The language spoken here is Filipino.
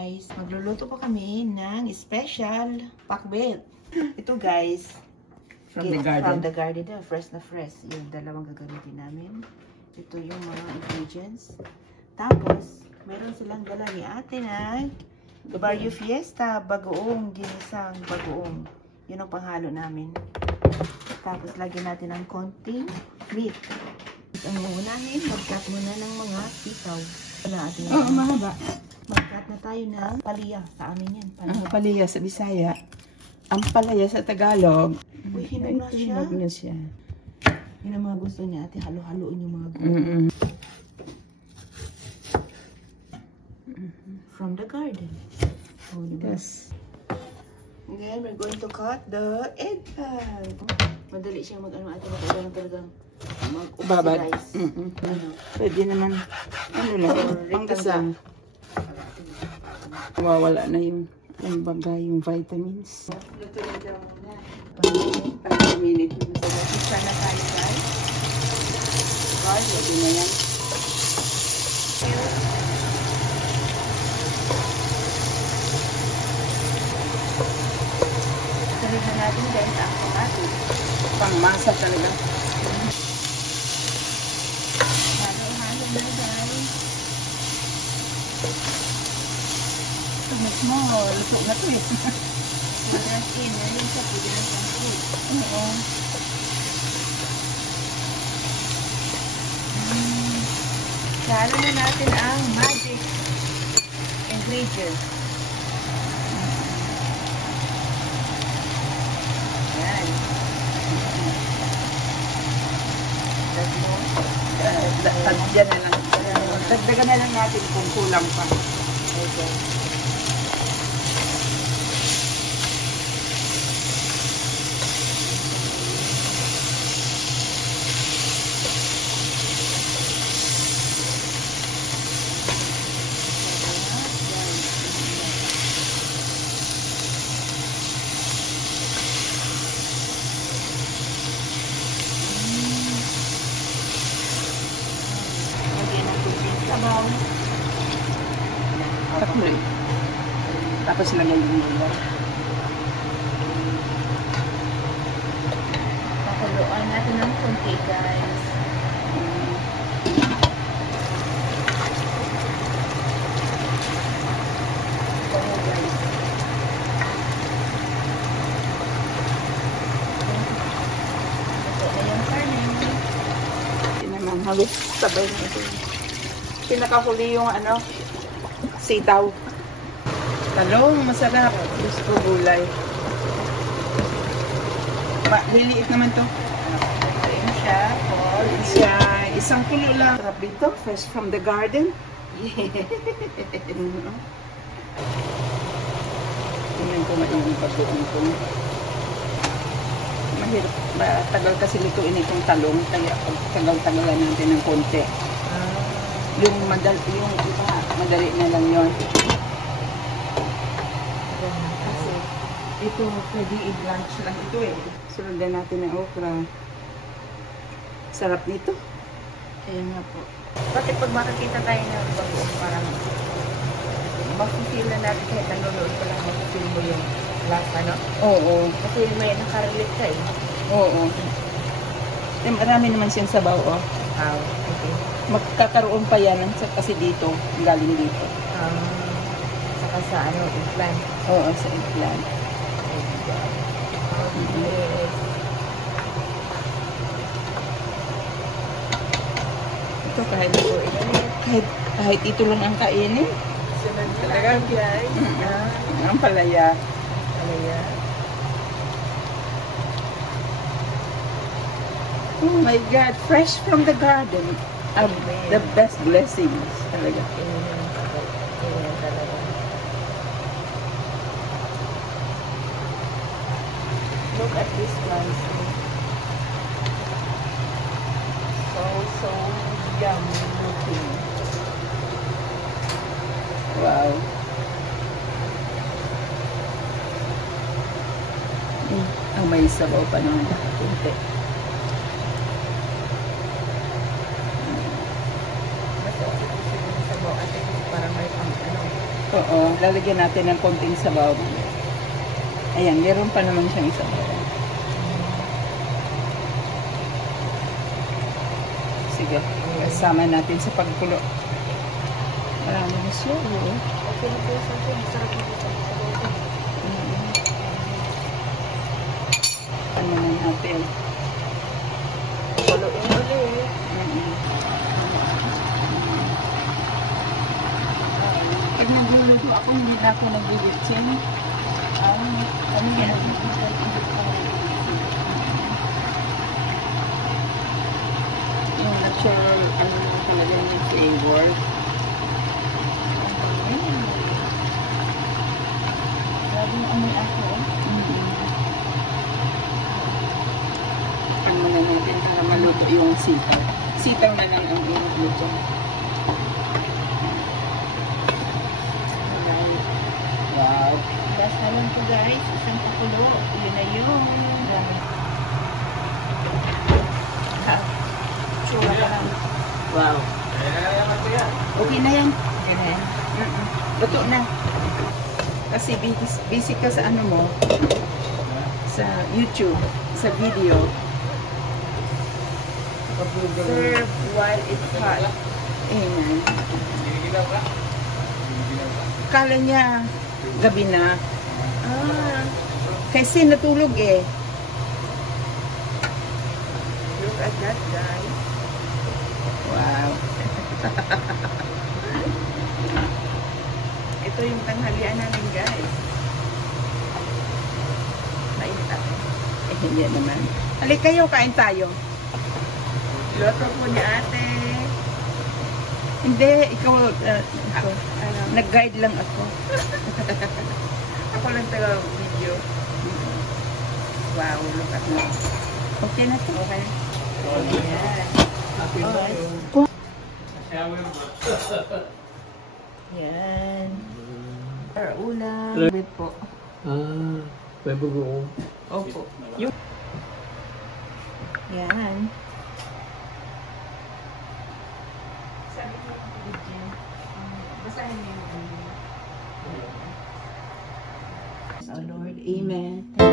guys, magluluto pa kami ng special pakbet. Ito guys, from the garden. Fresh na fresh. Yung dalawang gagamitin namin. Ito yung mga ingredients. Tapos, meron silang dala ni ate na Barrio Fiesta, bagoong, ginisang bagoong. Yun ang panghalo namin. Tapos, lagyan natin ng konting meat. Ang uunahin, mag-cut muna ng mga sitaw. Mahaba. Mag-cut na tayo ng palaya. Sa amin yan. Palaya sa Bisaya. Ang palaya sa Tagalog. Uy, hinog na siya. Hinog na siya. Yun ang mga gusto niya, ate. Halo-haloin yung mga gulay. From the garden. Oh, diba? Yes. And then, we're going to cut the eggplant. Madali siya mag-ano ate. Mag-ano talagang Babad. Ano? Pwede naman. Ano lang. Panggasa. Mawawala na yung bagay, yung vitamins. Luto na daw muna. 5 minutes. Isa na tayo guys. Ay, lagi na yan. Salit na natin guys ang natin. Pangmasa talaga. Halo-halo na guys. Tumit mo, luto na to eh. Pwede in. Ayun siya, pwede na siyang food. Oo. Halo na natin ang magic ingredients. Yan. Tagyan na lang. Dagdagan na lang natin kung kulang pa. Okay. Sabaw. Tapos lagay yung gulay. Pakuluan natin ng konti guys. Bango guys. Ito na yung karne. Hindi naman halos sabay na ito. Pinakahuli yung ano, sitaw. Talong, masarap. Gusto gulay. Liliit naman to. Ayun siya. Siya, isang puno lang. Sarap dito, fresh from the garden. Tingnan ko yung pagbuong ko. Mahirap, tagal kasi lutuin itong talong, kaya tagal-tagalan natin ng konti. Yung iba, madali na lang yun. Kasi ito pwede i-blanch lang ito eh. Sundan natin ng okra. Sarap nito. Ayun nga po. Bakit pag makakita tayo ng bago, parang makikil na natin kahit nanonood ko lang makikil mo yung last ano? Oo. Kasi may nakarelate ka eh. Oo. Marami naman siyang sabaw, oh. Wow, okay. Magkakaroon pa yan kasi dito, galing dito. Saka sa ano, eggplant. Oo, sa eggplant. Yes. Ito kahit ito lang ang kainin. Sunod talaga guys. Ang palaya. Palaya. Oh my God, fresh from the garden. The best blessings talaga. Ayan talaga. Look at this one. So yummy looking. Wow. Ang may sabaw pa naman. Kunti. Mas okay po siya sa sabaw at parang may pang ano. Oo, lalagyan natin ng konting sabaw. Ayan, meron pa naman siyang sabaw. Sige, kasama natin sa pagkulo. Marami na siya. Okay na po sa akin. Sarap na po sa akin. Ano na natin? Kuloin ulit. Pag nagluluto ako, hindi na ako nag-bitsin. Ano yan? Yung natural, ano talaga yung flavor. Grabe yung amoy ako. Pag muna natin para maluto yung sitaw. Sitaw na lang ang iluto. Wow. Basta lang po guys. Isang pakulo. Yun na yun. Sure ka lang. Wow. Okay na yan. Okay na yan. Luto na. Kasi busy ka sa ano mo, sa YouTube, sa video. Serve while it's hot. Ayan. Kala niya gabi na. Kasi natulog eh. Look at that guys. Wow. Ito yung tanghalian namin guys. Mainit ako. Eh, hindi naman. Halik kayo, kain tayo. Loto po ni ate. Hindi, ikaw, ako. Ano? Nag-guide lang ako. Ako lang taga-video. Wow, look at that. Okay na to. Okay. Yan. Our ulam. Wait po. May bagoong. Opo. Yung. Yan. Sabi mo yung video. Basahin mo yung video. Oh Lord, Amen.